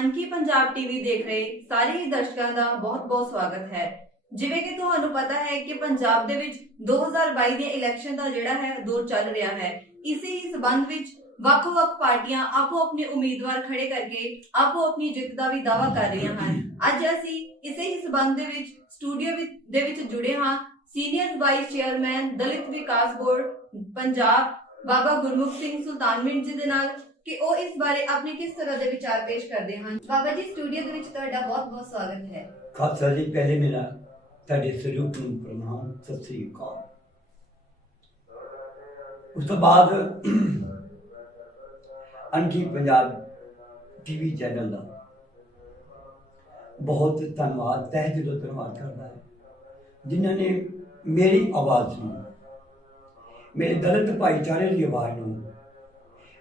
ਅਨਕੀ Punjab TV ਦੇਖ ਰਹੇ ਸਾਰੇ ਹੀ ਦਰਸ਼ਕਾਂ ਦਾ ਬਹੁਤ-ਬਹੁਤ ਸਵਾਗਤ ਹੈ। ਜਿਵੇਂ ਕਿ ਤੁਹਾਨੂੰ ਪਤਾ ਹੈ ਕਿ ਪੰਜਾਬ ਦੇ ਵਿੱਚ 2022 ਦੇ ਇਲੈਕਸ਼ਨ ਦਾ ਜਿਹੜਾ ਹੈ ਦੌਰ ਚੱਲ ਰਿਹਾ ਹੈ। ਇਸੇ ਹੀ ਸਬੰਧ ਵਿੱਚ ਵੱਖ-ਵੱਖ ਪਾਰਟੀਆਂ ਆਪੋ ਆਪਣੇ ਉਮੀਦਵਾਰ ਖੜੇ ਕਰਕੇ ਆਪੋ ਆਪਣੀ ਜਿੱਤ ਦਾ ਵੀ ਦਾਅਵਾ ਕਰ ਰਹੀਆਂ ਹਨ। ਅੱਜ ਅਸੀਂ ਇਸੇ ਹੀ ਸਬੰਧ ਦੇ ਵਿੱਚ ਸਟੂਡੀਓ ਦੇ ਵਿੱਚ ਜੁੜੇ ਹਾਂ ਸੀਨੀਅਰ ਵਾਈਸ ਚੇਅਰਮੈਨ ਦਲਿਤ ਵਿਕਾਸ ਬੋਰਡ ਪੰਜਾਬ ਬਾਬਾ ਗੁਰਮੁਖ ਸਿੰਘ ਸੁਲਤਾਨਵਿੰਡ ਜੀ ਦੇ ਨਾਲ ਕਿ ਉਹ ਇਸ ਬਾਰੇ ਆਪਣੇ ਕਿਸ ਤਰ੍ਹਾਂ ਦੇ ਵਿਚਾਰ ਪੇਸ਼ ਕਰਦੇ ਹਨ। ਬਾਬਾ ਜੀ ਸਟੂਡੀਓ ਦੇ ਵਿੱਚ ਤੁਹਾਡਾ ਬਹੁਤ-ਬਹੁਤ ਸਵਾਗਤ ਹੈ। ਖਾਲਸਾ ਜੀ, ਪਹਿਲੇ ਮੇਰਾ ਤੁਹਾਡੇ ਸਰੂਪ ਨੂੰ ਪ੍ਰਣਾਮ, ਸਤਿ ਸ੍ਰੀ ਅਕਾਲ। ਉਸ ਤੋਂ ਬਾਅਦ ਅਨਕੀ ਪੰਜਾਬ ਟੀਵੀ ਚੈਨਲ ਦਾ ਬਹੁਤ ਧੰਨਵਾਦ, ਤਹਿ ਦਿਲੋਂ ਧੰਨਵਾਦ ਕਰਦਾ ਹੈ ਜਿਨ੍ਹਾਂ ਨੇ ਮੇਰੀ ਆਵਾਜ਼ ਨੂੰ, ਮੇਰੇ ਦਲਿਤ ਭਾਈਚਾਰੇ ਦੀ ਆਵਾਜ਼ ਨੂੰ,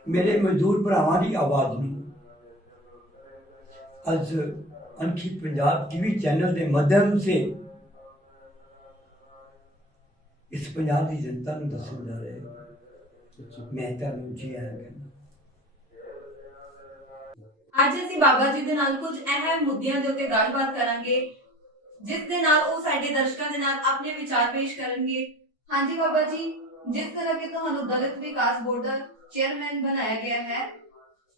मेरे मजदूर भरावां की आवाज़ में अज अनकी पंजाब टीवी चैनल के माध्यम से इस पंजाब की जनता को दसन जा रहे मैं तुहानूं जी आया कहना। ਅੱਜ ਅਸੀਂ ਬਾਬਾ ਜੀ ਦੇ ਨਾਲ ਕੁਝ ਅਹਿਮ ਮੁੱਦਿਆਂ ਦੇ ਉੱਤੇ ਗੱਲਬਾਤ ਕਰਾਂਗੇ ਜਿਸ ਦੇ ਨਾਲ ਉਹ ਸਾਡੇ ਦਰਸ਼ਕਾਂ ਦੇ ਨਾਲ ਆਪਣੇ ਵਿਚਾਰ ਪੇਸ਼ ਕਰਨਗੇ। ਹਾਂਜੀ ਬਾਬਾ ਜੀ, ਜਿਸ ਤਰ੍ਹਾਂ ਕਿ ਤੁਹਾਨੂੰ ਦਲਿਤ ਵਿਕਾਸ ਬੋਰਡ ਦਾ ਚੇਅਰਮੈਨ ਬਣਾਇਆ ਗਿਆ ਹੈ,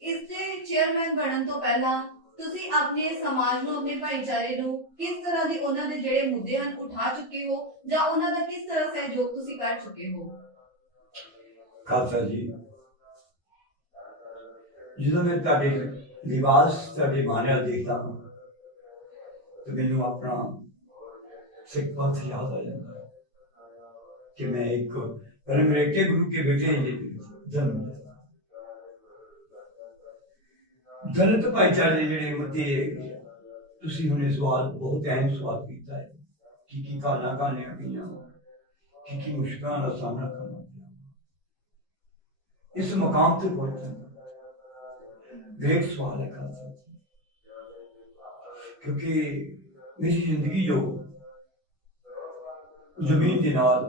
ਇਸ ਦੇ ਚੇਅਰਮੈਨ ਬਣਨ ਤੋਂ ਪਹਿਲਾਂ ਤੁਸੀਂ ਆਪਣੇ ਸਮਾਜ ਨੂੰ, ਆਪਣੇ ਭਾਈਚਾਰੇ ਨੂੰ ਕਿਸ ਤਰ੍ਹਾਂ ਦੀ ਉਹਨਾਂ ਦੇ ਜਿਹੜੇ ਮੁੱਦੇ ਹਨ ਉਠਾ ਚੁੱਕੇ ਹੋ ਜਾਂ ਉਹਨਾਂ ਦਾ ਕਿਸ ਤਰ੍ਹਾਂ ਸਹਿਯੋਗ ਤੁਸੀਂ ਕਰ ਚੁੱਕੇ ਹੋ? ਖਾਲਸਾ ਜੀ, ਜਦੋਂ ਮੈਂ ਤੁਹਾਡੇ ਲਿਬਾਸ, ਤੁਹਾਡੇ ਮਾਨਿਆ ਦੇਖਦਾ ਹਾਂ तो मैनू अपना सिख पंथ याद आ जाता है कि मैं एक रंगरेटे गुरु के बेटे जन्म लिया। दलित भाईचारे जिहड़े मुद्दे तुसीं हुणे सवाल बहुत अहम सवाल कीता है कि कहानियां पईयां कि मुश्किलां दा सामना करना पिया। इस मकाम ते पहुंचना ग्रेट सवाल है खालसा, क्योंकि मेरी जिंदगी जो जमीन के नाल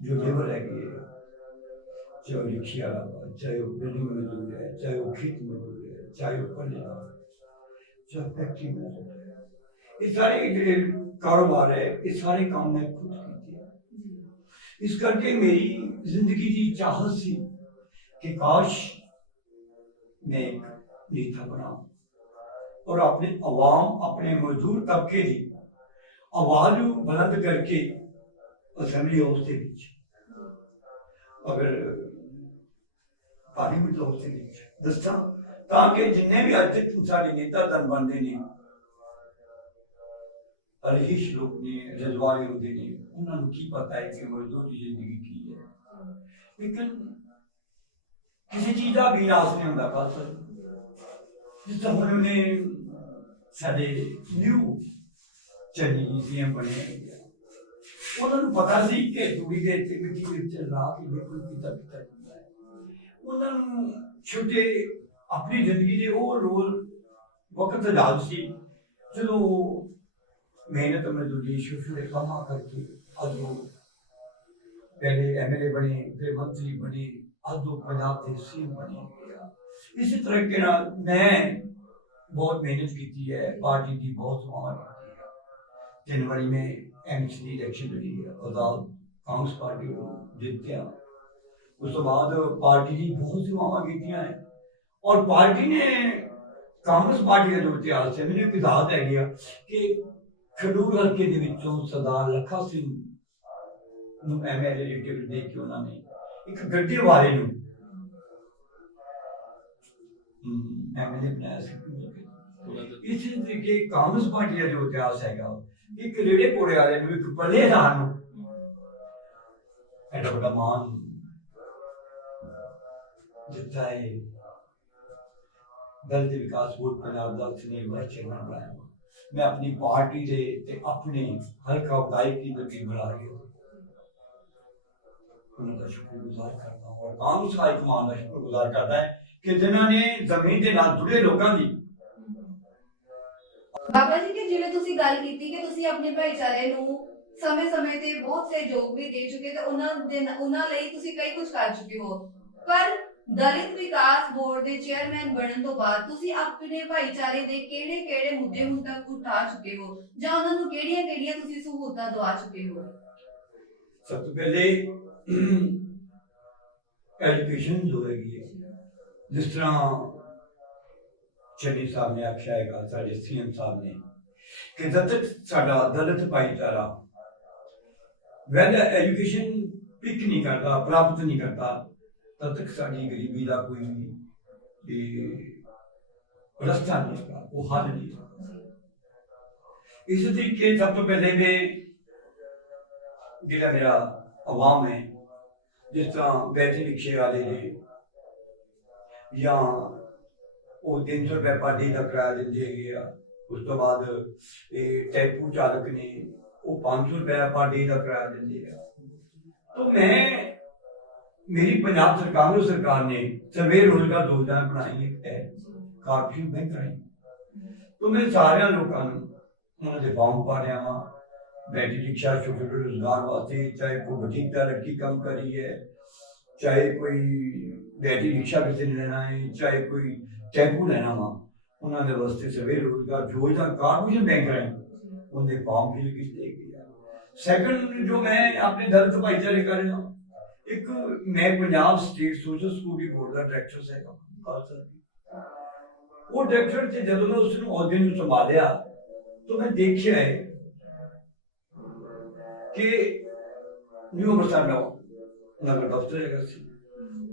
जो लेबर है, चाहे वो रिक्शा वाला, चाहे वो बिल्डिंग मजदूर है, चाहे वो खेत मजदूर है, चाहे वो पढ़ने वाला, चाहे फैक्ट्री मजदूर है, ये सारे जो कारोबार है, ये सारे काम मैं खुद किए। इस करके मेरी जिंदगी की चाहत सी कि काश मैं एक नेता बनाऊं और अपने अवाम, अपने मजदूर तबके की आवाज बुलंद करके असेंबली हाउस के अगर पार्लीमेंट हाउस के दसा ताकि जिन्हें भी अज तक सारे नेता धन बनते हैं, रहीश लोग ने, जज्बारी होते हैं, उन्होंने की पता है कि मजदूर की जिंदगी की है। लेकिन किसी चीज का भी नाश नहीं होता खालसा। जिस तरह उन्होंने साडे न्यू चैनल सीएम बने, उन्होंने पता सी कि दूरी के मिट्टी विच ला के बिल्कुल पिता पिता है। उन्होंने छोटे अपनी जिंदगी के वो रोल वक्त याद सी जो मेहनत मजदूरी शुरू कमा करके अज वो पहले MLA बने, फिर मंत्री बने, अज वो पंजाब के सीएम बने। इसी तरह के नाल मैं बहुत मेहनत की है, पार्टी की बहुत समाज की है। जनवरी में MHC इलेक्शन लड़ी है, कांग्रेस पार्टी को जीतया। उस तो बाद पार्टी की बहुत सेवावां की हैं और पार्टी ने कांग्रेस पार्टी का जो इतिहास है, मैंने एक याद है गया कि खडूर हल्के के विचों सरदार लखा सिंह नूं MLA टिकट दे के उन्होंने एक गड्डी वाले नूं MLA बनाया। इस तरीके कांग्रेस पार्टी का जो इतिहास है, एक रेड़े घोड़े वाले एक पल्लेदार एडा बड़ा मान दिता है। दलित विकास बोर्ड पंजाब का चेयरमैन बनाया। मैं अपनी पार्टी के अपने हल्का विधायकी भी बना रही हूँ, उनका शुक्रगुजार करता हूँ और कांग्रेस हाईकमान का शुक्रगुजार करता है कि जिन्होंने जमीन के नाल जुड़े लोगों की। ਬਾਬਾ ਜੀ, ਕਿ ਜਿਵੇਂ ਤੁਸੀਂ ਗੱਲ ਕੀਤੀ ਕਿ ਤੁਸੀਂ ਆਪਣੇ ਭਾਈਚਾਰੇ ਨੂੰ ਸਮੇਂ-ਸਮੇਂ ਤੇ ਬਹੁਤ ਸਹਿਯੋਗ ਵੀ ਦੇ ਚੁੱਕੇ ਤੇ ਉਹਨਾਂ ਲਈ ਤੁਸੀਂ ਕਈ ਕੁਝ ਕਰ ਚੁੱਕੇ ਹੋ, ਪਰ ਦਲਿਤ ਵਿਕਾਸ ਬੋਰਡ ਦੇ ਚੇਅਰਮੈਨ ਬਣਨ ਤੋਂ ਬਾਅਦ ਤੁਸੀਂ ਆਪਣੇ ਭਾਈਚਾਰੇ ਦੇ ਕਿਹੜੇ-ਕਿਹੜੇ ਮੁੱਦੇ ਹੁਣ ਤੱਕ ਉਠਾ ਚੁੱਕੇ ਹੋ ਜਾਂ ਉਹਨਾਂ ਨੂੰ ਕਿਹੜੀਆਂ-ਕਿਹੜੀਆਂ ਤੁਸੀਂ ਸਹੂਲਤਾਂ ਦਵਾ ਚੁੱਕੇ ਹੋ? ਸਭ ਤੋਂ ਪਹਿਲੇ ਐਜੂਕੇਸ਼ਨ ਜੋ ਹੈਗੀ ਹੈ, ਜਿਸ ਤਰ੍ਹਾਂ ਚੰਨੀ ਸਾਹਿਬ ਨੇ ਆਖਿਆ ਹੈਗਾ, ਸਾਡੇ ਸੀਐਮ ਸਾਹਿਬ ਨੇ, ਕਿ ਜਦ ਤੱਕ ਸਾਡਾ ਦਲਿਤ ਭਾਈਚਾਰਾ ਵੈਲ ਐਜੂਕੇਸ਼ਨ ਪਿਕ ਨਹੀਂ ਕਰਦਾ, ਪ੍ਰਾਪਤ ਨਹੀਂ ਕਰਦਾ, ਤਦ ਤੱਕ ਸਾਡੀ ਗਰੀਬੀ ਦਾ ਕੋਈ ਰਸਤਾ ਨਹੀਂ ਹੈਗਾ, ਉਹ ਹੱਲ ਨਹੀਂ ਹੈਗਾ। ਇਸ ਤਰੀਕੇ ਸਭ ਤੋਂ ਪਹਿਲੇ ਮੈਂ ਜਿਹੜਾ ਮੇਰਾ ਆਵਾਮ ਹੈ, ਜਿਸ ਤਰ੍ਹਾਂ ਬੈਠੇ ਰਿਕਸ਼ੇ ਵਾਲੇ ਨੇ ਜਾਂ ਉਹ 300 ਰੁਪਏ ਪਰ ਡੇ ਦਾ ਕਿਰਾਇਆ ਦਿੰਦੇ ਹੈਗੇ ਆ, ਉਸ ਤੋਂ ਬਾਅਦ ਇਹ ਟੈਂਪੂ ਚਾਲਕ ਨੇ ਉਹ 500 ਰੁਪਏ ਪਰ ਡੇ ਦਾ ਕਿਰਾਇਆ ਦਿੰਦੇ ਆ। तो मैं मेरी पंजाब सरकार ने सर्वे रोजगार योजना बनाई है, कारपोरेशन बैंक कराई, तो मैं सारे लोगों उन्होंने फॉर्म पा रहा वा, बैटरी रिक्शा छोटे छोटे रोजगार वास्ते, चाहे कोई बुटीक का लड़की कम करी है, चाहे कोई बैटरी रिक्शा किसी ने लेना है, चाहे कोई टेंपू लेना वा, उन्होंने वास्ते सर्वे रोजगार योजना कारपोरेशन बैंक कराई, उन्हें फॉर्म फिल किए गए। सैकंड जो मैं अपने दलित भाईचारे कर रहा हूँ, एक मैं Punjab state social school board का डायरेक्टर है, वो डायरेक्टर से जब मैं उसने अहदे में संभालिया तो मैं देखा है कि न्यू अमृतसर नगर दफ्तर है,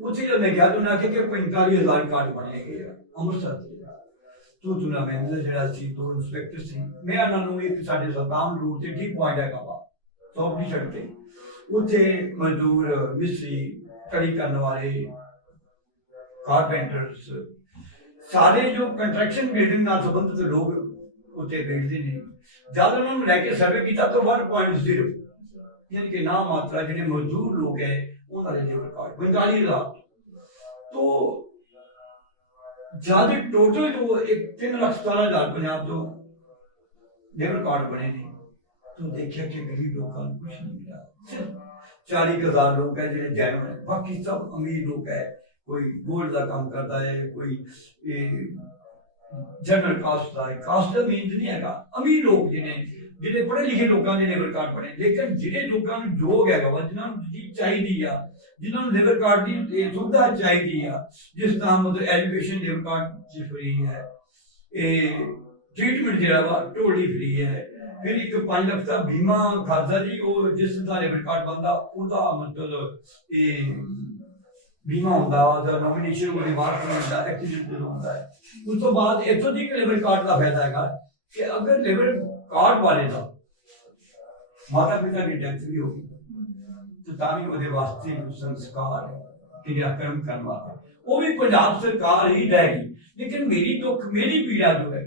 उसे जब मैं गया तो उन्हें आखिया कि 45,000 कार्ड बने गए अमृतसर तो चुना मैनेजर जरा सी, दो इंस्पेक्टर सी, मैं उन्होंने एक साढ़े सताम रोड से ठीक पॉइंट है का टॉप नहीं छड़ते, उत्थे मजदूर मिस्त्री कड़ी करने वाले कारपेंटर्स सारे जो कंस्ट्रक्शन बिल्डिंग नाल संबंधित लोग उत्थे बैठते ने, जब उन्होंने लैके सर्वे किया तो 1.0 यानी कि ना मात्रा जिहड़े मजदूर लोग है उन्होंने लेबर कार्ड 45,000, तो ज्यादा टोटल जो एक 3,17,000 पंजाब तो लेबर कार्ड बने ने, तो देखिए कि गरीब लोगों को कुछ नहीं मिला, सिर्फ 40,000 लोग है जो जैन है, बाकी सब अमीर लोग है, कोई गोल्ड का काम करता है, कोई जनरल कास्ट का है, कास्ट का मीन नहीं है, अमीर लोग जिन्हें पढ़े लिखे लोगों ने लेबर कार्ड बने, लेकिन जिन्हें लोगों को जोग है जिन्होंने चीज चाहिए, जिन्होंने लेबर कार्ड की सुविधा चाहिए, जिस तरह मतलब एजुकेशन लेबर कार्ड फ्री है, ट्रीटमेंट जो टोली फ्री है, फिर एक 5 लाख का बीमा खाता जी, वो जिस का लेबर कार्ड बनता उसका मतलब बीमा होता है, नॉमिनेशन होने बाद होता है, एक्सीडेंट होता है, उस तो बाद इतों तक लेबर कार्ड का फायदा है कि अगर लेबर कार्ड वाले का माता पिता की डेथ भी होगी तो ताकि वो वास्ते संस्कार क्रियाक्रम करने वास्ते वो भी पंजाब सरकार ही रहेगी, लेकिन मेरी दुख मेरी पीड़ा जो है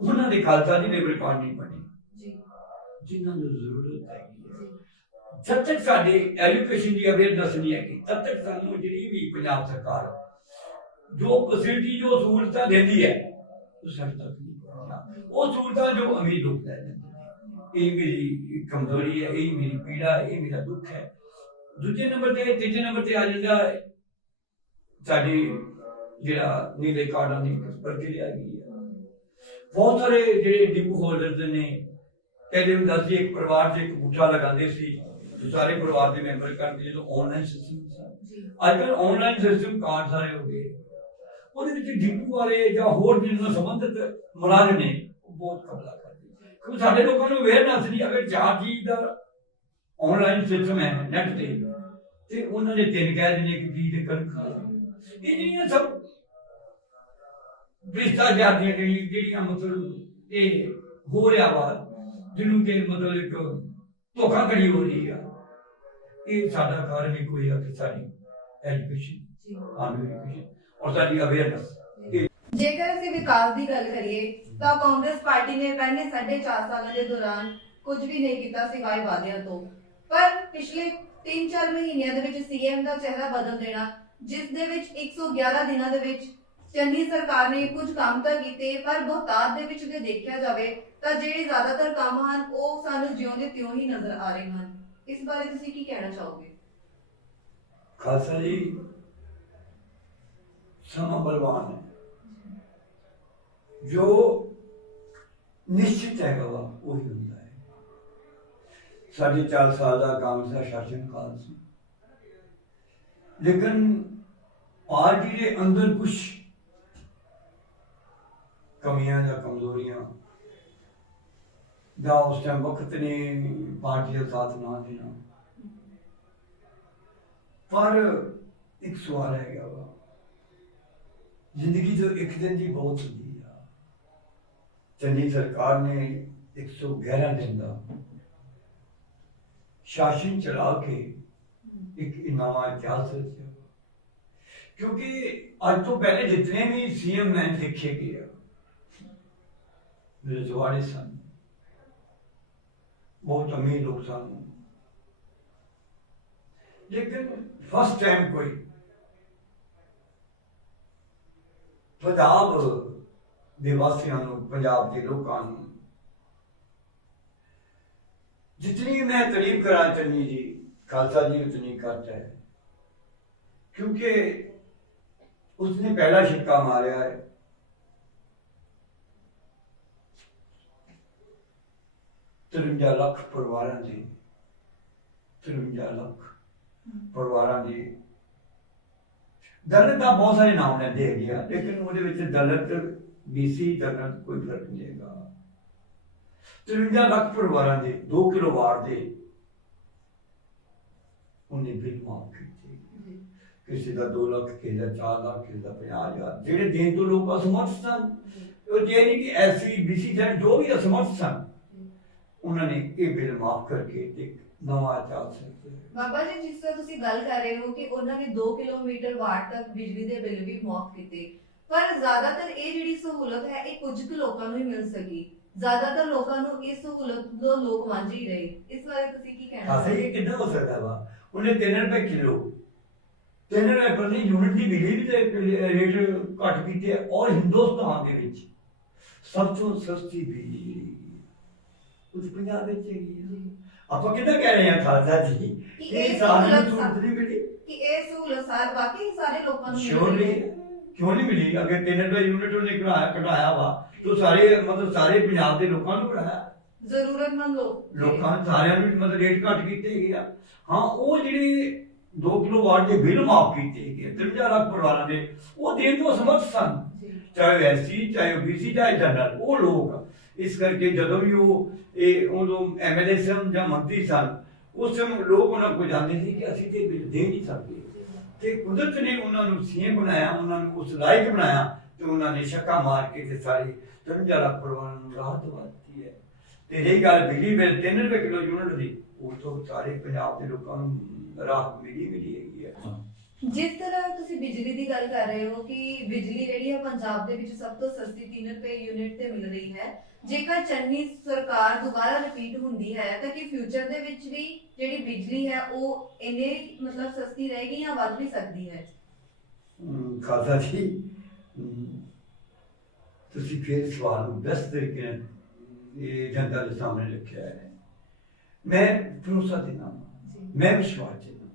उन्होंने खालसा जी लेबर कार्ड नहीं बने जिन्होंने जरूरत है, जब तक साडे एजुकेशन की अवेयरनेस नहीं है तब तक सानू जी भी पंजाब सरकार जो फैसिलिटी जो सहूलतां देती है उस हद तक नहीं पहुंचना, वो सहूलतां जो अमीर लोग ले लेते हैं, ये मेरी कमजोरी है, ये मेरी पीड़ा है, ये मेरा दुख है। दूसरे नंबर ते तीसरे नंबर ते आ जाता है साडी जिहड़ा नीले कार्डां दी प्रक्रिया गई है, बहुत सारे जिहड़े डिपो होल्डर्स ने पहले हम दस एक परिवार से एक बूठा लगाते सी तो सारे परिवार के मेंबर करते जो ऑनलाइन सिस्टम आजकल ऑनलाइन सिस्टम कार्ड सारे हो गए, ਉਹਦੇ ਵਿੱਚ ਡਿਪੂ ਵਾਲੇ ਜਾਂ ਹੋਰ ਜਿਨ੍ਹਾਂ ਨਾਲ ਸੰਬੰਧਿਤ ਮੁਲਾਜ਼ਮ ਨੇ ਉਹ ਬਹੁਤ ਕਬਲਾ ਕਰਦੇ, ਕਿਉਂਕਿ ਸਾਡੇ ਲੋਕਾਂ ਨੂੰ ਅਵੇਅਰਨੈਸ ਨਹੀਂ, ਅਗਰ 4G ਦਾ ਆਨਲਾਈਨ ਸਿਸਟਮ ਹੈ ਨੈਟ ਤੇ ਉਹਨਾਂ ਦੇ 3 ਕਹਿ ਦਿੰਦੇ ਕਿ ਜੀ ਦੇ ਕਰ ਇਹ ਜਿਹੜੀਆਂ ਸਭ ਭ੍ਰਿਸ਼ਟਾਚਾਰ ਦੀਆਂ ਜਿਹੜੀਆਂ ਮਤਲਬ ਇਹ ਹੋ ਰਿਹਾ ਵਾ ਜਿਹਨੂੰ ਕਿ ਮਤਲਬ ਇੱਕ ਧੋਖਾਧੜੀ ਹੋ ਰਹੀ ਆ, ਇਹ ਸਾਡਾ ਕਾਰਨ ਹੀ ਕੋਈ ਆ ਕਿ ਸਾਡੀ ਐਜੂਕੇਸ਼ਨ ਐਜੂਕੇਸ਼ਨ और सारी अवेयरनेस। जेकर ਅਸੀਂ ਵਿਕਾਸ ਦੀ ਗੱਲ ਕਰੀਏ ਤਾਂ ਕਾਂਗਰਸ ਪਾਰਟੀ ਨੇ ਪਹਿਲੇ 4.5 ਸਾਲਾਂ ਦੇ ਦੌਰਾਨ ਕੁਝ ਵੀ ਨਹੀਂ ਕੀਤਾ ਸਿਵਾਏ ਵਾਅਦਿਆਂ ਤੋਂ, ਪਰ ਪਿਛਲੇ 3-4 ਮਹੀਨਿਆਂ ਦੇ ਵਿੱਚ ਸੀਐਮ ਦਾ ਚਿਹਰਾ ਬਦਲ ਦੇਣਾ, ਜਿਸ ਦੇ ਵਿੱਚ 111 ਦਿਨਾਂ ਦੇ ਵਿੱਚ ਚੰਨੀ ਸਰਕਾਰ ਨੇ ਕੁਝ ਕੰਮ ਤਾਂ ਕੀਤੇ, ਪਰ ਬਹੁਤਾਤ ਦੇ ਵਿੱਚ ਜੇ ਦੇਖਿਆ ਜਾਵੇ ਤਾਂ ਜਿਹੜੇ ਜ਼ਿਆਦਾਤਰ ਕੰਮ ਹਨ ਉਹ ਸਾਨੂੰ ਜਿਉਂਦੇ ਤਿਉਂ ਹੀ ਨਜ਼ਰ ਆ ਰਹੇ ਹਨ। ਇਸ ਬਾਰੇ ਤੁਸੀਂ ਕੀ ਕਹਿਣਾ ਚਾਹੋਗੇ? ਖਾਲਸਾ ਜੀ समा बलवान है, जो निश्चित हैगा वा वही होता है। 4.5 साल का कांग्रेस का शासन काल सी, लेकिन पार्टी के अंदर कुछ कमियां या कमजोरियां दा उस टाइम वक्त ने पार्टी का साथ ना देना। पर एक सवाल है क्या वा, जिंदगी तो एक दिन की बहुत होती है। चन्नी सरकार ने 111 दिन का शासन चला के एक नवा इतिहास रचा, क्योंकि आज तो पहले जितने भी सीएम मैंने देखे गए रजवाड़े सन, बहुत अमीर लोग सन, लेकिन फर्स्ट टाइम कोई पंजाब ਦੇ ਵਾਸੀਆਂ ਨੂੰ, ਪੰਜਾਬ ਦੇ ਲੋਕਾਂ ਨੂੰ जितनी मैं तारीफ करा चन्नी जी खालसा जी उतनी घट है, क्योंकि उसने पहला छिक्का मारा है। 53 लाख परिवारों की 53 लाख परिवारों की दलित का बहुत सारे नाम ने दे दिया, लेकिन वो दलित बीसी दलित कोई फर्क नहीं है। 53 लाख परिवारों के 2 किलो वाट के उन्हें बिल माफ किए, किसी का 2 लाख, किसी का 4 लाख, किसी का 50,000, जेडे देन तो लोग असमर्थ सन। ये नहीं कि ऐसी बीसी जन जो भी असमर्थ सन, उन्होंने ये बिल माफ करके एक नवा इतिहास रचा। बाबा जी, जिस तरह ਤੁਸੀਂ ਗੱਲ ਕਰ ਰਹੇ ਹੋ ਕਿ ਉਹਨਾਂ ਨੇ 2 ਕਿਲੋਮੀਟਰ ਵਾਟ ਤੱਕ ਬਿਜਲੀ ਦੇ ਬਿੱਲ ਵੀ ਮਾਫ ਕੀਤੇ, ਪਰ ਜ਼ਿਆਦਾਤਰ ਇਹ ਜਿਹੜੀ ਸਹੂਲਤ ਹੈ ਇਹ ਕੁਝ ਕੁ ਲੋਕਾਂ ਨੂੰ ਹੀ ਮਿਲ ਸਕੀ। ਜ਼ਿਆਦਾਤਰ ਲੋਕਾਂ ਨੂੰ ਇਸ ਸਹੂਲਤ ਤੋਂ ਲੋਕ ਵਾਂਝੇ ਹੀ ਰਹੇ। ਇਸ ਬਾਰੇ ਤੁਸੀਂ ਕੀ ਕਹਿਣਾ ਹਾਂ, ਚਾਹੋਗੇ? ਇਹ ਕਿੱਦਾਂ ਹੋ ਸਕਦਾ ਵਾ? ਉਹਨੇ 3 ਰੁਪਏ ਕਿਲੋ, 3 ਰੁਪਏ ਪ੍ਰਤੀ ਯੂਨਿਟ ਦੀ ਬਿਜਲੀ ਵੀ ਤੇ ਰੇਟ ਘੱਟ ਕੀਤੇ, ਔਰ ਹਿੰਦੁਸਤਾਨ ਦੇ ਵਿੱਚ ਸਭ ਤੋਂ ਸਸਤੀ ਬਿਜਲੀ ਉਸ ਪੰਜਾਬ ਵਿੱਚ ਹੈਗੀ ਹੈ। ਆਪਾਂ ਕਿੱਦਾਂ ਕਹਿ ਰਹੇ ਹਾਂ ਖਾਲਸਾ ਜੀ ਕਿ ਇਹ ਸਾਨੂੰ ਸਹੂਲਤ ਨਹੀਂ ਮਿਲੀ? ਕਿ ਇਹ ਸਹੂਲਤ ਵਾਕਈ ਸਾਰੇ ਲੋਕਾਂ ਨੂੰ ਮਿਲ श्योरली ਰਹੀ ਹੈ। क्यों नहीं मिली? अगर 3 रुपए यूनिट उन्हें घटाया वा तो सारे मतलब सारे पंजाब के लोगों को बढ़ाया, ਜ਼ਰੂਰਤਮੰਦ लोगों सारे मतलब रेट घट किए गए। हाँ, वो जिहड़े 2 किलो वाट के बिल माफ किए गए 53 लाख परिवारों के, वो देन तो असमर्थ सन, चाहे एससी, चाहे ओबीसी, चाहे जनरल, वो लोग। इस करके जदों भी वो एमएलए सन या मंत्री सन, उस समय लोग उन्होंने को जानते थे कि असीं ते बिल दे नहीं सकते। ਤੇ ਕੁਦਰਤ ਨੇ ਉਹਨਾਂ ਨੂੰ ਸੀਐਮ ਬਣਾਇਆ, ਉਹਨਾਂ ਨੂੰ ਉਸ ਲਾਇਕ ਬਣਾਇਆ, ਤੇ ਉਹਨਾਂ ਨੇ ਛੱਕਾ ਮਾਰ ਕੇ ਤੇ ਸਾਰੇ 53 ਲੱਖ ਪਰਿਵਾਰਾਂ ਨੂੰ ਰਾਹਤ ਦਿੱਤੀ ਹੈ। ਤੇ ਰਹੀ ਗੱਲ ਬਿਜਲੀ ਬਿੱਲ 3 ਰੁਪਏ ਕਿਲੋ ਯੂਨਿਟ ਦੀ, ਉਹ ਤੋਂ ਸਾਰੇ ਪੰਜਾਬ ਦੇ ਲੋਕਾਂ ਨੂੰ ਰਾਹਤ ਮਿਲੀ ਹੈਗੀ ਹੈ। ਜਿਸ ਤਰ੍ਹਾਂ ਤੁਸੀਂ ਬਿਜਲੀ ਦੀ ਗੱਲ ਕਰ ਰਹੇ ਹੋ ਕਿ ਬਿਜਲੀ ਜਿਹੜੀ ਹੈ ਪੰਜਾਬ ਦੇ ਵਿੱਚ ਸਭ ਤੋਂ ਸਸਤੀ 3 ਰੁਪਏ ਯੂਨਿਟ ਤੇ ਮਿਲ ਰਹੀ ਹੈ, ਜੇਕਰ ਚੰਨੀ ਸਰਕਾਰ ਦੁਬਾਰਾ ਰਿਪੀਟ ਹੁੰਦੀ ਹੈ ਤਾਂ ਕਿ ਫਿਊਚਰ ਦੇ ਵਿੱਚ ਵੀ ਜਿਹੜੀ ਬਿਜਲੀ ਹੈ ਉਹ ਇੰਨੇ ਮਤਲਬ ਸਸਤੀ ਰਹੇਗੀ ਜਾਂ ਵੱਧ ਵੀ ਸਕਦੀ ਹੈ? ਖਾਲਸਾ ਜੀ, ਤੁਸੀਂ ਫਿਰ ਸਵਾਲ ਨੂੰ ਬੈਸਟ ਤਰੀਕੇ ਨਾਲ ਇਹ ਜਨਤਾ ਦੇ ਸਾਹਮਣੇ ਰੱਖਿਆ ਹੈ। ਮੈਂ ਭਰੋਸਾ ਦੇਣਾ, मैं विश्वास देना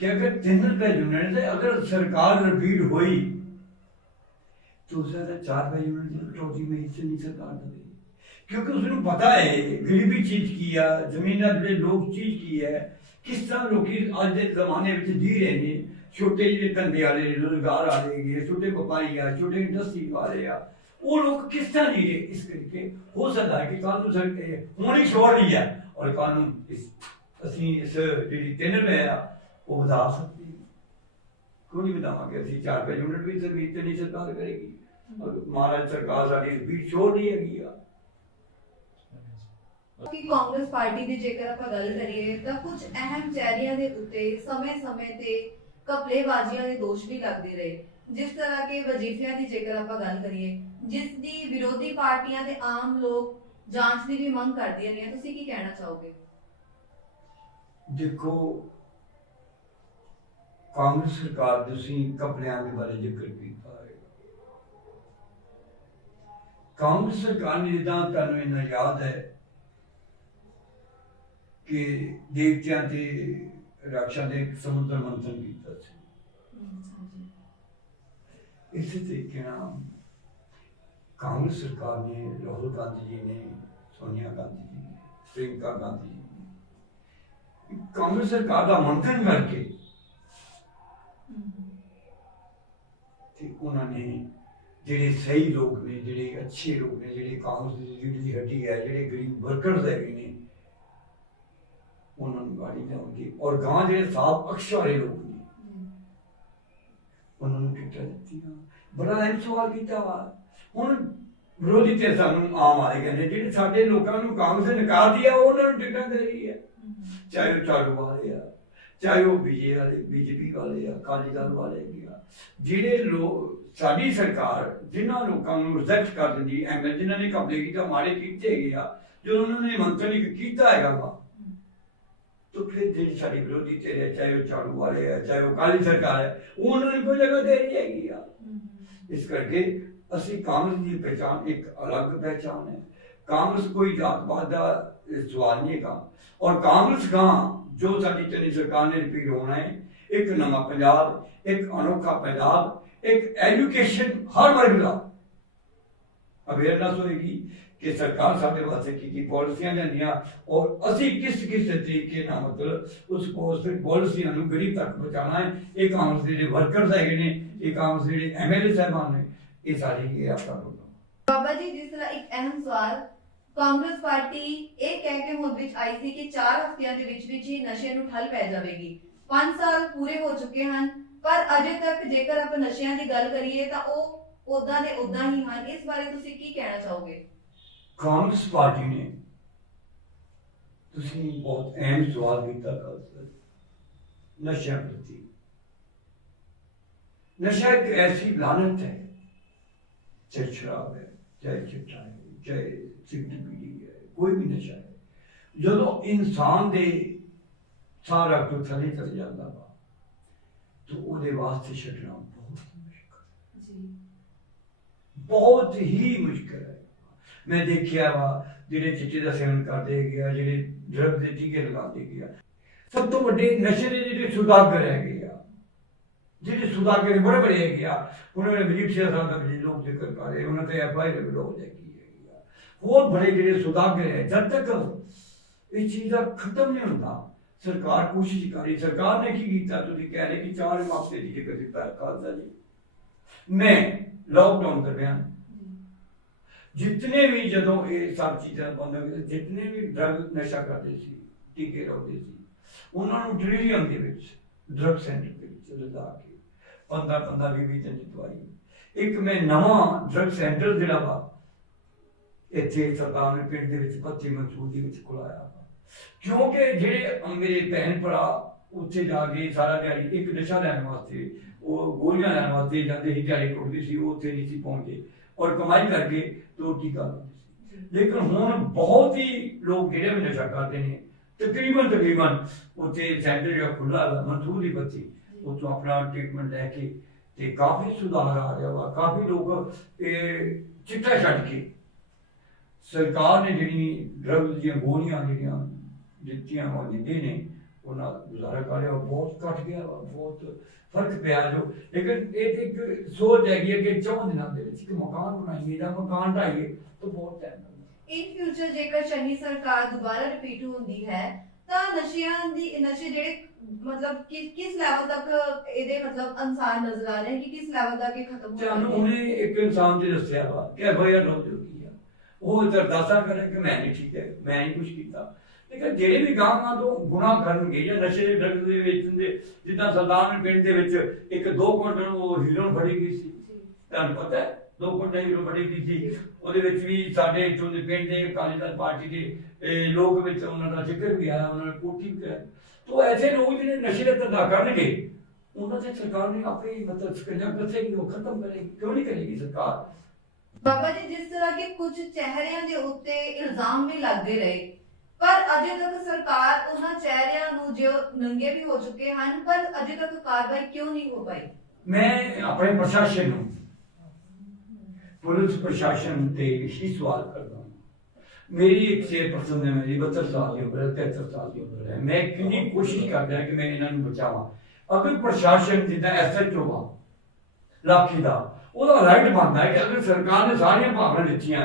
कि अगर 3 रुपए यूनिट से अगर सरकार रिपीट हुई तो उससे 4 रुपए यूनिट की कटौती में हिस्से नहीं सरकार देगी, क्योंकि उसने पता है गरीबी चीज की है, जमीन जो लोग चीज की है, किस तरह लोग आज के जमाने में जी रहे हैं। छोटे जो धंधे वाले रोजगार वाले छोटे व्यापारी है, छोटे इंडस्ट्री वाले आ, वो लोग किस तरह जी रहे। इस करके हो सकता है कि कानून होनी छोड़ दी है और कानून इस 3 रुपए वो बता सकते हैं। क्यों नहीं बतावांगे? असं 4 रुपए यूनिट भी इतनी सरकार करेगी, महाराज सरकार साड़ी रिपीट छोड़ दी है। ਕਿ ਕਾਂਗਰਸ ਪਾਰਟੀ ਦੀ ਜੇਕਰ ਆਪਾਂ ਗੱਲ ਕਰੀਏ ਤਾਂ ਕੁਝ ਅਹਿਮ ਚਿਹਰਿਆਂ ਦੇ ਉੱਤੇ ਸਮੇਂ-ਸਮੇਂ ਤੇ ਘਪਲੇਬਾਜ਼ੀਆਂ ਦੇ ਦੋਸ਼ ਵੀ ਲੱਗਦੇ ਰਹੇ, ਜਿਸ ਤਰ੍ਹਾਂ ਕਿ ਵਜ਼ੀਫਿਆਂ ਦੀ ਜੇਕਰ ਆਪਾਂ ਗੱਲ ਕਰੀਏ, ਜਿਸ ਦੀ ਵਿਰੋਧੀ ਪਾਰਟੀਆਂ ਦੇ ਆਮ ਲੋਕ ਜਾਂਚ ਦੀ ਵੀ ਮੰਗ ਕਰਦੀਆਂ ਨੇ। ਤੁਸੀਂ ਕੀ ਕਹਿਣਾ ਚਾਹੋਗੇ? देखो, कांग्रेस सरकार ਤੁਸੀਂ ਘਪਲਿਆਂ ਦੇ ਬਾਰੇ ਜ਼ਿਕਰ ਕੀਤਾ ਹੈ। ਕਾਂਗਰਸ ਸਰਕਾਰ ਨੇ ਜਿੱਦਾਂ ਤੁਹਾਨੂੰ ਇਹਨਾਂ ਯਾਦ ਹੈ ਕਿ ਦੇਵਤਿਆਂ ਤੇ ਰਾਖਸ਼ਾਂ ਦੇ ਸਮੁੰਦਰ ਮੰਥਨ ਕੀਤਾ ਸੀ। इसी तरीके कांग्रेस सरकार ने, राहुल गांधी जी ने, सोनिया गांधी जी ने, प्रियंका गांधी जी ने कांग्रेस सरकार का मंथन करके उन्होंने ਜਿਹੜੇ ਸਹੀ ਲੋਕ ਨੇ, ਜਿਹੜੇ ਅੱਛੇ ਲੋਕ ਨੇ, ਜਿਹੜੇ ਕਾਂਗਰਸ ਦੀ ਰੀੜ੍ਹ ਦੀ ਹੱਡੀ ਹੈ, ਜਿਹੜੇ ਗਰੀਬ ਵਰਕਰਸ ਹੈਗੇ ਨੇ, ਉਹਨਾਂ ਨੂੰ ਗਾੜੀ ਲਿਆਉਣਗੇ ਔਰ ਗਾਂ ਜਿਹੜੇ ਸਾਫ ਅਕਸ਼ ਵਾਲੇ ਲੋਕ ਨੇ ਉਹਨਾਂ ਨੂੰ ਟਿਕਟਾਂ ਦਿੱਤੀਆਂ। ਬੜਾ ਅਹਿਮ ਸਵਾਲ ਕੀਤਾ ਵਾ। ਹੁਣ ਵਿਰੋਧੀ ਤੇ ਸਾਨੂੰ ਆਮ ਵਾਲੇ ਕਹਿੰਦੇ ਜਿਹੜੇ ਸਾਡੇ ਲੋਕਾਂ ਨੂੰ ਕਾਂਗਰਸ ਨੇ ਨਕਾਰਦੀ ਆ ਉਹਨਾਂ ਨੂੰ ਟਿਕਟਾਂ ਦੇ ਰਹੀ ਹੈ, ਚਾਹੇ ਉਹ ਝਾੜੂ ਵਾਲੇ ਆ, ਚਾਹੇ ਉਹ ਬੀਜੇਪੀ ਵਾਲੇ ਆ, ਅਕਾਲੀ ਦਲ ਵਾਲੇ ਵੀ ਆ। ਜਿਹੜੇ ਲੋਕ ਸਾਡੀ ਸਰਕਾਰ ਜਿਨ੍ਹਾਂ ਲੋਕਾਂ ਨੂੰ ਰਿਜੈਕਟ ਕਰ ਦਿੰਦੀ ਐਮਐਲ ਜਿਨ੍ਹਾਂ ਨੇ ਕਬਲੇ ਕੀਤਾ, ਮਾੜੇ ਕੀਤੇ ਹੈਗੇ ਆ, ਜਦੋਂ ਉਹਨਾਂ ਨੇ ਮੰਤਰੀ ਕੀਤਾ ਹੈਗਾ ਵਾ, तो फिर ਜਿਹੜੀ ਸਾਡੀ ਵਿਰੋਧੀ ਧਿਰ ਹੈ, ਚਾਹੇ ਉਹ ਝਾੜੂ ਵਾਲੇ ਆ, ਚਾਹੇ ਉਹ ਅਕਾਲੀ ਸਰਕਾਰ ਹੈ, ਉਹ ਉਹਨਾਂ ਨੂੰ ਕੋਈ ਜਗ੍ਹਾ ਦੇ ਰਹੀ ਹੈਗੀ ਆ। ਇਸ ਕਰਕੇ ਅਸੀਂ ਕਾਂਗਰਸ ਦੀ ਪਹਿਚਾਣ ਇੱਕ ਅਲੱਗ ਪਹਿਚਾਣ ਹੈ। ਕਾਂਗਰਸ ਕੋਈ ਜਾਤਪਾਤ ਦਾ ਸਵਾਲ ਨਹੀਂ ਹੈਗਾ ਔਰ ਕਾਂਗਰਸ ਗਾਂ ਜੋ ਸਾਡੀ ਚੰਨੀ ਸਰਕਾਰ ਨੇ ਰਿਪੀਟ ਹੋਣਾ ਹੈ, ਇੱਕ ਨਵਾਂ ਪੰਜਾਬ, ਇੱਕ ਅਨੋਖਾ ਪੰਜਾਬ, ਇੱਕ ਐਜੂਕੇਸ਼ਨ ਹਰ ਵਰਗ ਦਾ ਅਵੇਅਰਨੈਸ ਹੋਏਗੀ कि सरकार साढ़े वास्ते की पॉलिसियां लेंदियां और असी किस तरीके ना मतलब उसको सिर्फ पॉलिसियां नूं गरीब तक पहुंचाना है। ये कांग्रेस के जो वर्कर्स है ने, ये कांग्रेस के जो एमएलए साहबान ने, ये सारी ये आपका प्रोग्राम। बाबा जी जिस तरह एक अहम सवाल कांग्रेस पार्टी ਇਹ ਕਹਿ ਕੇ ਮੁੱਦ ਵਿੱਚ ਆਈ ਸੀ ਕਿ 4 ਹਫ਼ਤਿਆਂ ਦੇ ਵਿੱਚ ਹੀ ਨਸ਼ੇ ਨੂੰ ਠੱਲ ਪੈ ਜਾਵੇਗੀ। 5 ਸਾਲ ਪੂਰੇ ਹੋ ਚੁੱਕੇ ਹਨ ਪਰ ਅਜੇ ਤੱਕ ਜੇਕਰ ਆਪਾਂ ਨਸ਼ਿਆਂ ਦੀ ਗੱਲ ਕਰੀਏ ਤਾਂ ਉਹ ਉਦਾਂ ਦੇ ਉਦਾਂ ਹੀ ਹਨ। ਇਸ ਬਾਰੇ ਤੁਸੀਂ ਕੀ ਕਹਿਣਾ ਚਾਹੋਗੇ? कांग्रेस पार्टी ने बहुत अहम सवाल किया नशा प्रति। नशा एक ऐसी लानत है, चाहे शराब है, चाहे चिट्टा है, चाहे सिगरेट बीड़ी है, कोई भी नशा है, जो इंसान दे सारा तो थले चले जाता वा तो ਉਹਦੇ वास्ते छड्डना बहुत ही मुश्किल है। मैं देखिया वा ਜਿਹੜੇ ਚਿੱਟੇ ਦਾ ਸੇਵਨ ਕਰਦੇ ਗਿਆ, ਜਿਹੜੇ ਡਰਗ ਦੇ ਟੀਕੇ ਲਗਾਉਂਦੇ ਗਿਆ, ਸਭ ਤੋਂ ਵੱਡੇ ਨਸ਼ੇ ਦੇ ਜਿਹੜੇ ਸੁਦਾਗਰ ਹੈਗੇ ਆ, ਜਿਹੜੇ ਸੁਦਾਗਰ ਬੜੇ ਬੜੇ ਹੈਗੇ ਆ, ਉਹਨਾਂ ਨੇ ਮਜੀਠੀਆ ਸਾਹਿਬ ਦਾ ਵੀ ਲੋਕ ਜ਼ਿਕਰ ਕਰ ਰਹੇ, ਉਹਨਾਂ ਤੇ ਐਫਆਈਆਰ ਵੀ ਲੋਕ ਦੇਖੀ ਹੈਗੀ ਆ। ਹੋਰ ਬੜੇ ਜਿਹੜੇ ਸੁਦਾਗਰ ਹੈ, ਜਦ ਤੱਕ ਇਹ ਚੀਜ਼ ਦਾ ਖਤਮ ਨਹੀਂ ਹੁੰਦਾ ਸਰਕਾਰ ਕੋਸ਼ਿਸ਼ ਕਰ ਰਹੀ। ਸਰਕਾਰ ਨੇ ਕੀ ਕੀਤਾ? ਤੁਸੀਂ ਕਹਿ ਰਹੇ ਕਿ 4 ਹਫ਼ਤੇ ਦੀ ਜ਼ਿਕਰ ਕੀਤਾ ਖਾਲਸਾ ਜੀ। ਮੈਂ लॉकडाउन दरमियान जितने भी जो ये सब चीज़ें बंद हो, जितने भी ड्रग नशा करते टीके लाते उन्होंने डिलीवरियम के ड्रग सेंटर लिजा के 15-15 20 दिन की दवाई। एक मैं नवा ड्रग सेंटर जोड़ा वा इतने सरकार ने पिंड के पत्ती मंसूर के खुलाया, क्योंकि जे मेरे भैन भरा उत्थे जाके सारा दिहाड़ी एक नशा लैन वास्ते वो गोलियां लैन वास्ते जाते ही दिहाड़ी टुटती सी, उत्थे नहीं सी पहुंचते और कमाई करके तो टीका लाते। लेकिन हुण बहुत ही लोग जिहड़े भी नशा करते हैं तकरीबन उत्थे सेंटर जो खुला मंसूर की बत्ती उत्थों अपना ट्रीटमेंट लैके ते काफ़ी सुधार आ रहा वा। काफ़ी लोग चिट्टा छड्ड के सरकार ने जिहड़ी ड्रग दी गोलियां जिहड़ियां दित्तियां वा दिंदे ने उन्हां गुजारा कर रहा, बहुत घट गया, बहुत फर्क पिया जो। लेकिन एक सोच हैगी है कि 4 दिनों के मकान बनाइए या मकान ढाइए तो बहुत टाइम लगेगा। इन फ्यूचर जेकर चन्नी सरकार दोबारा रिपीट होंदी है ਤਾਂ ਨਸ਼ੇ ਜਿਹੜੇ मतलब किस लेवल तक ਇਹਦੇ मतलब ਅਨਸਾਰ ਨਜ਼ਰ ਆ ਰਹੇ ਕਿ ਕਿਸ ਲੈਵਲ ਤੱਕ ਇਹ ਖਤਮ ਹੋ ਜਾਣਗੇ? ਤੁਹਾਨੂੰ ਉਹਨੇ ਇੱਕ ਇਨਸਾਨ ਦੇ ਦੱਸਿਆ ਵਾ ਕਿ ਭਈਆ ਲੋਕ ਜੋ ਕੀ ਆ ਉਹ ਅਰਦਾਸਾਂ ਕਰੇ ਕਿ ਮੈਂ ਨਹੀਂ ਠੀਕ ਹੈ, ਮੈਂ ਨਹੀਂ ਕੁਝ ਕੀਤਾ। ਲੇਕਿਨ ਜਿਹੜੇ ਵੀ ਗਾਂਵਾਂ ਤੋਂ ਗੁਨਾਹ ਕਰਨਗੇ ਜਾਂ ਨਸ਼ੇ ਦੇ ਡਰਗ ਦੇ ਵੇਚਦੇ, ਜਿੱਦਾਂ ਸਰਦਾਰ ਪਿੰਡ ਦੇ ਵਿੱਚ ਇੱਕ 2 ਕੁਇੰਟਲ ਉਹ ਹੀਰੋਇਨ ਫੜੀ ਗਈ ਸੀ, ਤੁਹਾਨੂੰ ਪਤਾ ਹੈ 2 ਕੁਇੰਟਲ ਹੀਰੋਇਨ ਫੜੀ ਗਈ ਸੀ। ਉਹਦੇ ਵਿੱਚ ਵੀ ਸਾਡੇ ਇੱਥੋਂ ਦੇ ਪਿੰਡ ਦੇ ਅਕਾਲੀ ਦਲ ਪਾਰਟੀ ਦੇ ਲੋਕ ਵਿੱਚ ਉਹਨਾਂ ਦਾ ਜ਼ਿਕਰ ਵੀ ਆਇਆ, ਉਹਨਾਂ ਨੇ ਕੋਠੀ ਵੀ ਕਰਾਈ। तो ऐसे लोग जिन्हें नशे का धंधा करनगे उन्होंने सरकार ने आपे मतलब शिकंजा कसेगी, वो खत्म करेगी, क्यों नहीं करेगी सरकार? बाबा जी जिस तरह के कुछ चेहरिਆਂ ਦੇ ਉੱਤੇ ਇਲਜ਼ਾਮ ਵੀ ਲੱਗਦੇ ਰਹੇ ਪਰ ਅਜੇ ਤੱਕ ਸਰਕਾਰ ਉਹਨਾਂ ਚਿਹਰਿਆਂ ਨੂੰ ਜੋ ਨੰਗੇ ਵੀ ਹੋ ਚੁੱਕੇ ਹਨ ਪਰ ਅਜੇ ਤੱਕ ਕਾਰਵਾਈ ਕਿਉਂ ਨਹੀਂ ਹੋ ਪਾਈ? मैं अपने प्रशासन पुलिस प्रशासन से ही सवाल करता हूँ। मेरी एक चेयरपर्सन है, मेरी 72 साल की उम्र है, 73 साल की उम्र है। मैं कितनी कोशिश करता है कि मैं इन्होंने बचावा, अगर प्रशासन जिदा SHO आ राखी का ਉਹਦਾ ਰਾਈਟ ਬਣਦਾ ਹੈ ਕਿ ਅਗਰ ਸਰਕਾਰ ਨੇ ਸਾਰੀਆਂ ਭਾਵਨਾ ਦਿੱਤੀਆਂ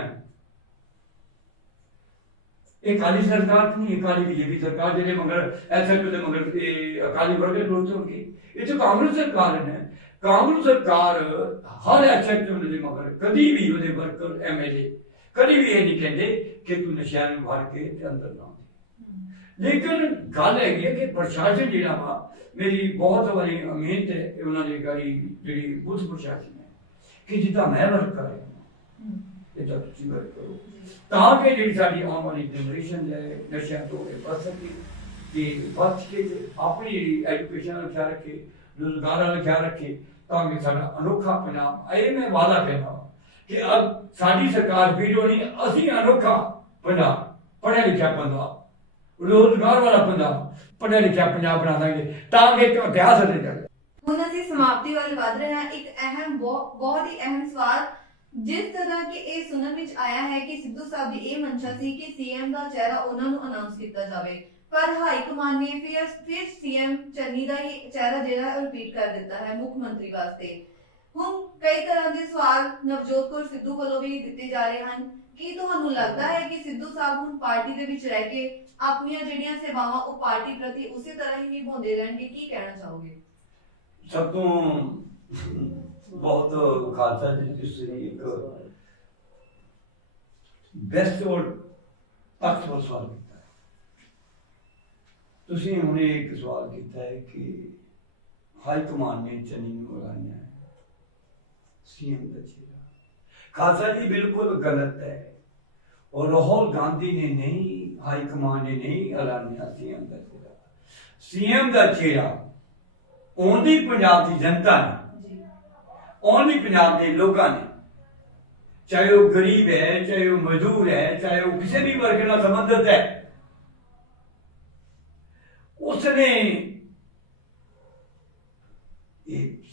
ਇਹ ਅਕਾਲੀ ਸਰਕਾਰ ਨਹੀਂ ਅਕਾਲੀ BJP ਸਰਕਾਰ ਜਿਹੜੇ ਮਗਰ SHO ਦੇ ਮਗਰ ਇਹ ਅਕਾਲੀ ਵਰਗੇ ਲੋਕ ਹੋਣਗੇ ਇਹ ਤਾਂ ਕਾਂਗਰਸ ਸਰਕਾਰ ਨੇ ਕਾਂਗਰਸ ਸਰਕਾਰ ਹਰ SHO ਦੇ ਮਗਰ ਕਦੀ ਵੀ ਉਹਦੇ ਵਰਕਰ MLA ਕਦੀ ਵੀ ਇਹ ਨਹੀਂ ਕਹਿੰਦੇ ਕਿ ਤੂੰ ਨਸ਼ਿਆਂ ਨੂੰ ਭਰ ਕੇ ਤੇ ਅੰਦਰ ਨਾ ਲੇਕਿਨ ਗੱਲ ਹੈਗੀ ਹੈ ਕਿ ਪ੍ਰਸ਼ਾਸਨ ਜਿਹੜਾ ਵਾ ਮੇਰੀ ਬਹੁਤ ਵਾਰੀ ਮਿਹਨਤ ਹੈ ਉਹਨਾਂ ਦੀ ਗਾੜੀ ਜਿਹੜੀ ਪੁਲਿਸ ਪ੍ਰਸ਼ਾਸਨ ਹੈ ਕਿ ਜਿੱਦਾਂ ਮੈਂ ਵਰਕ ਕਰ ਰਿਹਾ ਇਹ ਤਾਂ ਤੁਸੀਂ ਵਰਕ ਕਰੋ ਤਾਂ ਕਿ ਜਿਹੜੀ ਸਾਡੀ ਆਉਣ ਵਾਲੀ ਜਨਰੇਸ਼ਨ ਹੈ ਨਸ਼ਿਆਂ ਤੋਂ ਬਚ ਸਕੇ ਤੇ ਬਚ ਕੇ ਆਪਣੀ ਜਿਹੜੀ ਐਜੂਕੇਸ਼ਨ ਦਾ ਖਿਆਲ ਰੱਖੇ ਰੁਜ਼ਗਾਰ ਦਾ ਖਿਆਲ ਰੱਖੇ ਤਾਂ ਕਿ ਸਾਡਾ ਅਨੋਖਾ ਪੰਜਾਬ ਇਹ ਮੈਂ ਵਾਅਦਾ ਕਰਦਾ ਕਿ ਅਬ ਸਾਡੀ ਸਰਕਾਰ ਵੀਡੀਓ ਨਹੀਂ ਅਸੀਂ ਅਨੋਖਾ ਪੰਜਾਬ ਪੜ੍ਹਿਆ ਲਿਖਿਆ ਪੰਜਾਬ ਰੋਜ਼ਗਾਰ ਵਾਲਾ ਪੰਜਾਬ ਪੜ੍ਹਿਆ ਲਿਖਿਆ ਪੰਜਾਬ ਬਣਾ ਦਾਂਗੇ ਤਾਂ ਕਿ ਇਤਿਹਾਸ ਰਚ ਜਾਵੇ। ਹੁਣ ਅਸੀਂ ਸਮਾਪਤੀ ਵੱਲ ਵਧ ਰਹੇ ਹਾਂ। ਇੱਕ ਅਹਿਮ ਬਹੁਤ ਹੀ ਅਹਿਮ ਸਵਾਲ ਜਿਸ ਤਰ੍ਹਾਂ ਕਿ ਇਹ ਸੁਣਨ ਵਿੱਚ ਆਇਆ ਹੈ ਕਿ ਸਿੱਧੂ ਸਾਹਿਬ ਦੀ ਇਹ ਮਨਸ਼ਾ ਸੀ ਕਿ CM ਦਾ ਚਿਹਰਾ ਉਹਨਾਂ ਨੂੰ ਅਨਾਉਂਸ ਕੀਤਾ ਜਾਵੇ ਪਰ ਹਾਈ ਕਮਾਂਡ ਨੇ ਫਿਰ CM ਚੰਨੀ ਦਾ ਹੀ ਚਿਹਰਾ ਜਿਹੜਾ ਰਿਪੀਟ ਕਰ ਦਿੱਤਾ ਹੈ ਮੁੱਖ ਮੰਤਰੀ ਵਾਸਤੇ। ਹੁਣ ਕਈ ਤਰ੍ਹਾਂ ਦੇ ਸਵਾਲ ਨਵਜੋਤ ਕੌਰ ਸਿੱਧੂ ਵੱਲੋਂ ਵੀ ਦਿੱਤੇ ਜਾ ਰਹੇ ਹਨ। ਕੀ ਤੁਹਾਨੂੰ ਲੱਗਦਾ ਹੈ ਕਿ ਸਿੱਧੂ ਸਾਹਿਬ ਹੁਣ ਪਾਰਟੀ ਦੇ ਵਿੱਚ ਰਹਿ ਕੇ ਆਪਣੀਆਂ ਜਿਹੜੀਆਂ ਸੇਵਾਵਾਂ ਉਹ ਪਾਰਟੀ ਪ੍ਰਤੀ ਉਸੇ ਤਰ੍ਹਾਂ ਹੀ ਨਿਭਾਉਂਦੇ ਰਹਿਣਗੇ? ਕੀ ਕਹਿਣਾ ਚਾਹੋਗੇ? ਸਭ ਤੋਂ ਬਹੁਤ ਖਾਲਸਾ ਜੀ ਤੁਸੀਂ ਇੱਕ ਬੈਸਟ ਔਰ ਤਾਕਤਵਰ ਸਵਾਲ ਕੀਤਾ ਹੈ। ਤੁਸੀਂ ਹੁਣੇ ਇੱਕ ਸਵਾਲ ਕੀਤਾ ਹੈ ਕਿ ਹਾਈ ਕਮਾਂਡ ਨੇ ਚੰਨੀ ਨੂੰ ਹਰਾਇਆ ਹੈ CM ਦਾ ਚਿਹਰਾ। खालसा जी बिल्कुल गलत है और राहुल गांधी ने नहीं हाई कमान ने नहीं ऐलानिया CM का चेहरा। CM का चेहरा ओनली पंजाब की जनता ने ओनली पंजाब के लोगों ने चाहे वो गरीब है चाहे वो मजदूर है चाहे वो किसी भी वर्ग ਨਾਲ संबंधित है उसने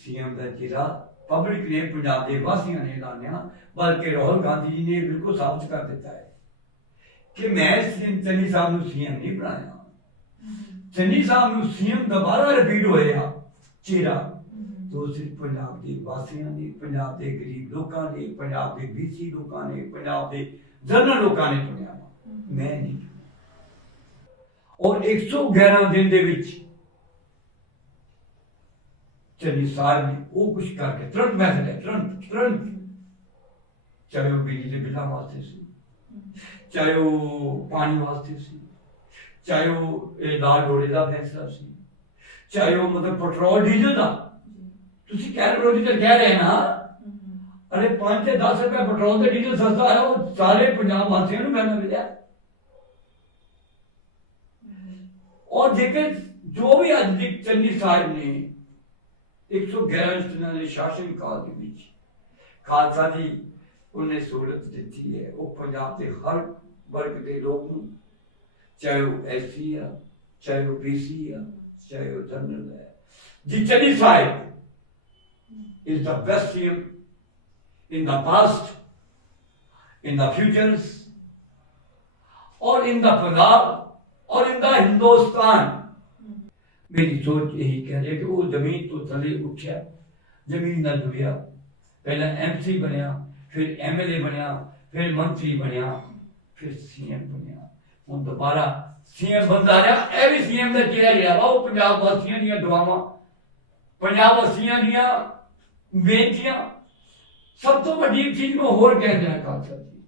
CM का चेहरा पब्लिक ने पंजाब के वासियों ने ऐलानिया बल्कि राहुल गांधी जी ने बिल्कुल साबित कर दिता है कि मैं चन्नी साहब को CM नहीं बनाया। चन्नी साहब को CM दोबारा रिपीट होया चेहरा तो सिर्फ पंजाब के वासियों ने पंजाब के गरीब लोगों ने पंजाब के BC लोगों ने पंजाब के जनरल लोगों ने चुनिया मैं नहीं चुनिया। और 111 दिन दे विच चन्नी साहब ने वो कुछ करके तुरंत मैसेज है तुरंत चाहे वो बिजली के बिलों वास्ते सी चाहे वो पानी वास्ते सी चाहे वो लाल डोरे का फैसला सी चाहे वो मतलब पेट्रोल डीजल का तुसी डीजल कह रहे हैं ना अरे 5 से 10 रुपए पेट्रोल ते डीजल सस्ता है वो सारे पंजाब वासियों को महंगा मिला और जेकर जो भी अज तक चन्नी साहब ने 111 दिनों के शासन काल के बीच खालसा जी उन्हें सहूलत दी है वो पंजाब के हर वर्ग के लोग चाहे वो SC है चाहे वो BC है चाहे वो जनरल है जी चन्नी साहब is the best CM in the past in the futures और in the पंजाब और in the हिंदुस्तान। मेरी सोच यही कह रही है कि वो जमीन तो थले उठा जमीन ना दुबिया पहले MC बनया फिर MLA बनया फिर मंत्री बनया फिर CM बनया हम दोबारा CM बनता रहा ये भी CM का चेहरा लिया वा वो पंजाब वासियों दी दुआवां पंजाब वासियों दी बेनतियां सब तो बड़ी चीज में होर कह दिया खालसा जी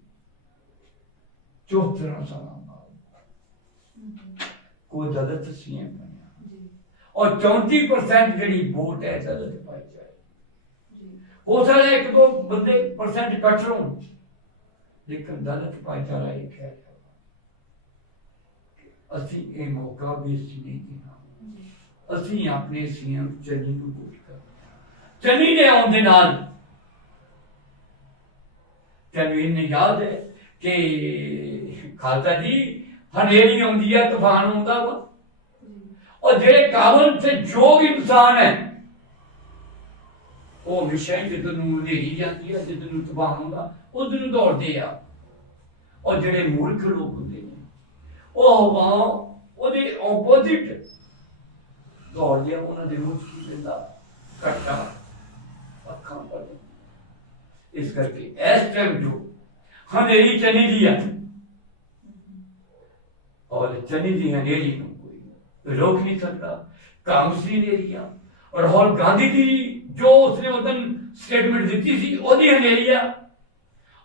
74 साल को दलित CM बने और 34% जी वोट है दलित भाईचारे हो सकता है 1-2 बंदे % कट रहे लेकिन दलित भाईचारा एक है असी ये मौका भी नहीं देना असी अपने CM चन्नी को वोट कर चन्नी ने आने नाल इन्हें याद है कि खालसा जी हनेरी आती है तूफान आता वा और जेड़े काबल से जोग इंसान है वो हमेशा ही जिधर नेरी जाती है जिधर तबाह होगा उधर दौड़ते हैं और जेड़े मूर्ख लोग होंगे वो हवा ओपोजिट ਦੌੜ ਲਿਆ ਉਹਨਾਂ ਦੇ ਮੂੰਹ 'ਚ ਕੀ ਪੈਂਦਾ ਘੱਟਾ ਅੱਖਾਂ ਪਰ ਇਸ ਕਰਕੇ ਇਸ ਟਾਈਮ ਜੋ ਹਨੇਰੀ ਚਲੀ ਦੀ ਹੈ और चनी दी अंधेरी को कोई रोक नहीं सकता कांग्रेसी एरिया और राहुल गांधी जी जो उसने उस दिन स्टेटमेंट दी थी ओदी अंधेरी है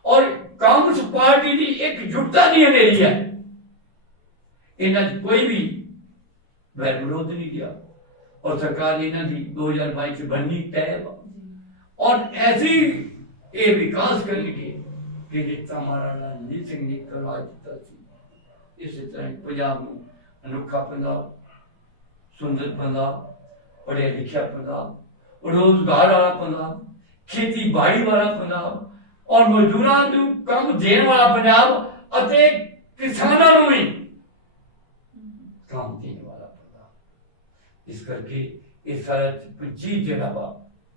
और कांग्रेस पार्टी की एकजुटता नहीं अंधेरी है इन्हें कोई भी वैर विरोध नहीं किया और सरकार इन्हें दी 2022 से बननी तय है और ऐसी ये विकास करने के जितना महाराणा रणजीत सिंह ने करवा दिता सी इस तरह पंजाब में अनोखा पंजाब सुंदर पंजाब पढ़िया लिखिया पंजाब रोजगार वाला पंजाब खेती बाड़ी वाला पंजाब और मजदूरों को काम देने वाला पंजाब अते किसानों को भी काम देने वाला पंजाब इस करके इस सारा चीज जरा वा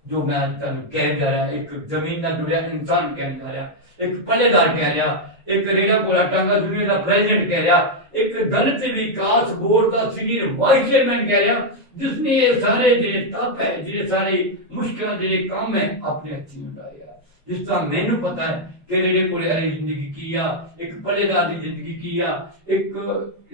जो मैं आज तक कह जा रहा एक जमीन ना जुड़िया इंसान कह जा रहा एक पल्लेदार कह रहा एक रेड़ा कोला टांगा दुनिया का प्रेसिडेंट कह रहा एक दलित विकास बोर्ड का सीनियर वाइस चेयरमैन कह रहा जिसने ये सारे जे तप है जे सारे मुश्किल जे काम है अपने हथी उठाया जिस तरह मैनू पता है कि रेड़े कोले वाली जिंदगी की या एक पल्लेदार की जिंदगी की या एक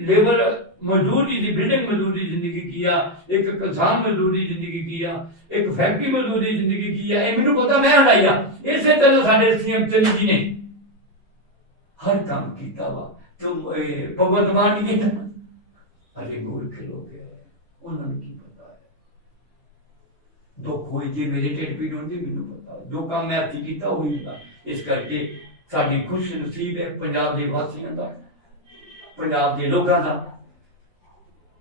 लेबर मजदूर की बिल्डिंग मजदूर की जिंदगी की या एक किसान मजदूर की जिंदगी की या एक फैक्ट्री मजदूर की जिंदगी की या ये मैनू पता मैं हटाया इसे तरह साडे सीएम चनी जी ने हर काम किया वा तो भगवंत मान नहीं था अरे मूर्ख लोग है उन्होंने की पता है दुख हुई जी मेरे ढिड पीड़ होती मैनू पता जो काम मैं हथी किया होगा इस करके साडी खुश नसीब है पंजाब के वासियों का पंजाब के लोगों का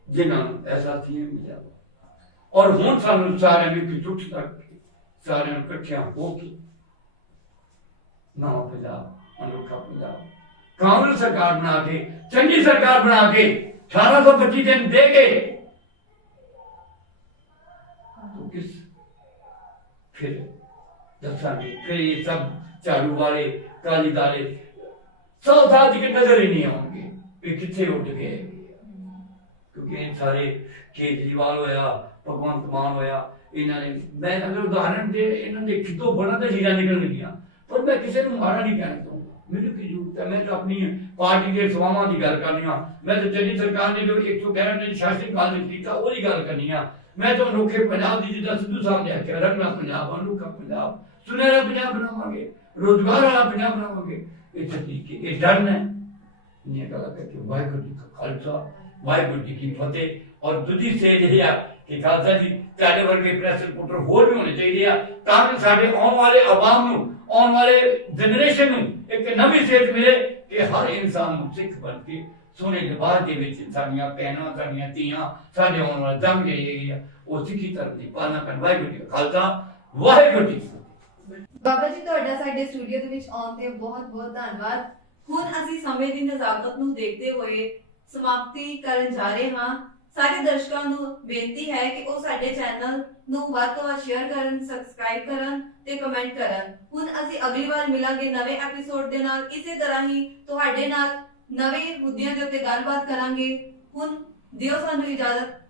जिन्होंने ऐसा सीएम मिला और हुण सानू सारे एकजुट करके सारे इकट्ठिया होके नवा पंजाब अनोखा पंजाब कांग्रेस सरकार बना के चंगी सरकार बना के 1825 दिन दे गए तो किस फिर दसांगे फिर ये सब झाड़ू वाले काली दाले 100 साल की नजर ही नहीं आएंगे ये कितने उठ गए क्योंकि इन सारे केजरीवाल होया भगवंत मान होया इन्होंने मैं अगर उदाहरण दे इन्होंने कितों बड़ा तो हीरा निकल गया पर मैं किसी को मारा नहीं कहना चाहूंगा मेरे की जरूरत है मैं तो अपनी पार्टी के सवावां की गल करनी हां मैं तो चंडी सरकार ने जो 111 ने शासन काल में कीता ओदी गल करनी हां मैं तो अनोखे पंजाब दी जिदा सिद्धू साहब ने आख्या रंगला पंजाब अनोखा पंजाब सुनहरा पंजाब बनावांगे रोजगार वाला पंजाब बनावांगे ये तरीके ये डर है ये गल करके वाहिगुरू जी का खालसा वाहिगुरू जी की फतेह और दूसरी सेज यही है कि खालसा जी चाहे वर्गे प्रेस रिपोर्टर होर भी होने चाहिए ताकि साडे आने वाले आवाम नूं आने वाले जनरेशन नूं एक नवी सेज मिले कि हर इंसान नूं सिख बन के सोने लिबास दे विच साडीआं भैणां साडीआं धीआं साडे आने वाला दम जेही है वो सिੱਖੀ धर्म ਦੀ ਪਾਲਣਾ ਕਰਨ ਵਾਹਿਗੁਰੂ ਜੀ ਕਾ ਖਾਲਸਾ ਵਾਹਿਗੁਰੂ ਜੀ ਬਾਬਾ ਜੀ ਤੁਹਾਡਾ ਸਾਡੇ ਸਟੂਡੀਓ ਦੇ ਵਿੱਚ ਆਉਣ ਤੇ ਬਹੁਤ ਬਹੁਤ ਧੰਨਵਾਦ ਹੁਣ ਅਸੀਂ ਸਮੇਂ ਦੀ ਨਜ਼ਾਕਤ ਨੂੰ ਦੇਖਦੇ ਹੋਏ ਸਮਾਪਤੀ ਕਰਨ ਜਾ ਰਹੇ ਹਾਂ ਸਾਰੇ ਦਰਸ਼ਕਾਂ ਨੂੰ ਬੇਨਤੀ ਹੈ ਕਿ ਉਹ ਸਾਡੇ ਚੈਨਲ ਨੂੰ ਵੱਧ ਤੋਂ ਵੱਧ ਸ਼ੇਅਰ ਕਰਨ ਸਬਸਕ੍ਰਾਈਬ ਕਰਨ ਤੇ ਕਮੈਂਟ ਕਰਨ ਹੁਣ ਅਸੀਂ ਅਗਲੀ ਵਾਰ ਮਿਲਾਂਗੇ ਨਵੇਂ ਐਪੀਸੋਡ ਦੇ ਨਾਲ ਇਸੇ ਤਰ੍ਹਾਂ ਹੀ ਤੁਹਾਡੇ ਨਾਲ ਨਵੇਂ ਮੁੱਦਿਆਂ ਦੇ ਉੱਤੇ ਗੱਲਬਾਤ ਕਰਾਂਗੇ ਹੁਣ ਦਿਓ ਸਾਨੂੰ ਇਜਾਜ਼ਤ